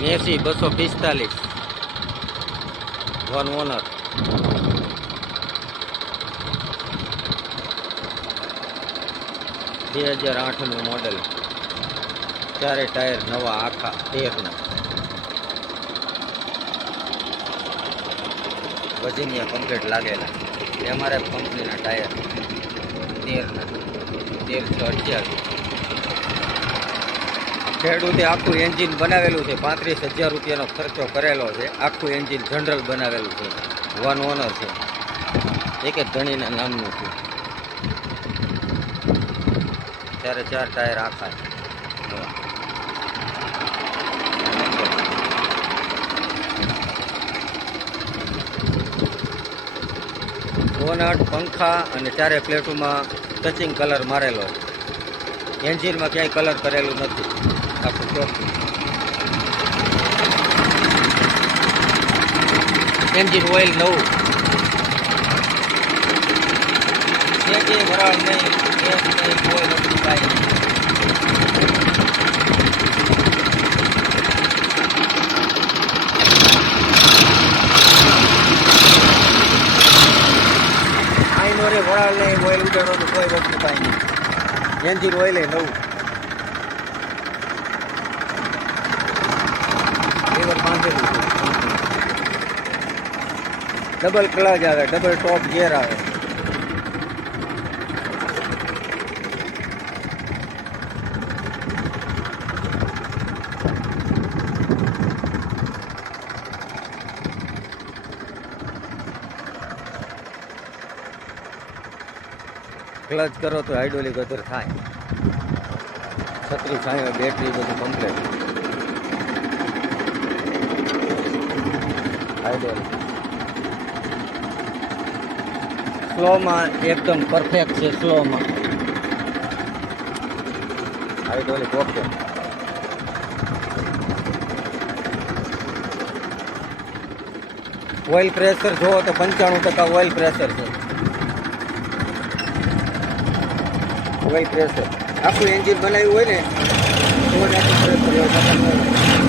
Massey બસો પિસ્તાલીસ. One honour બે હજાર આઠનું મોડેલ ચારે ટાયર નવા આખા તેરના. વજનિયા કમ્પ્લીટ લાગેલા. એમઆરએફ કંપનીના ટાયર તેરના તેરસો અઠ્યાવીસ. ખેડૂતે આખું એન્જિન બનાવેલું છે. પાંત્રીસ હજાર રૂપિયાનો ખર્ચો કરેલો છે. આખું એન્જિન જનરલ બનાવેલું છે. વન ઓનર છે. એક જ ધણીના નામનું છે. ત્યારે ચાર ટાયર આખા છે. બોનટ પંખા અને ચારે પ્લેટોમાં ટચિંગ કલર મારેલો. એન્જિનમાં ક્યાંય કલર કરેલું નથી. આખું ચોખ્ખું એન્જિન ઓઇલ નવું એ વરાળ નહીં ગેસ નહીં કોઈ નથી કાંઈ નહીં ઓઇલ ઉડાડવાનું કોઈ વસ્તુ કાંઈ નહીં એન્જિન ઓઇલે નવું ડબલ ક્લચ આવે ડબલ ટોપ ગેર આવે ક્લચ કરો તો હાઇડ્રોલિક અધર થાય છત્રી છાંયો બેટરી બધું કમ્પ્લેટ હાઇડ્રોલિક સ્લોમાં એકદમ પરફેક્ટ છે સ્લોમાં હાઇડ્રોલિક ઓકે. ઓઇલ પ્રેશર જોવો તો પંચાણું ટકા ઓઇલ પ્રેશર છે. ઓઇલ પ્રેશર આખું એન્જિન બનાવ્યું હોય ને, તો હોય.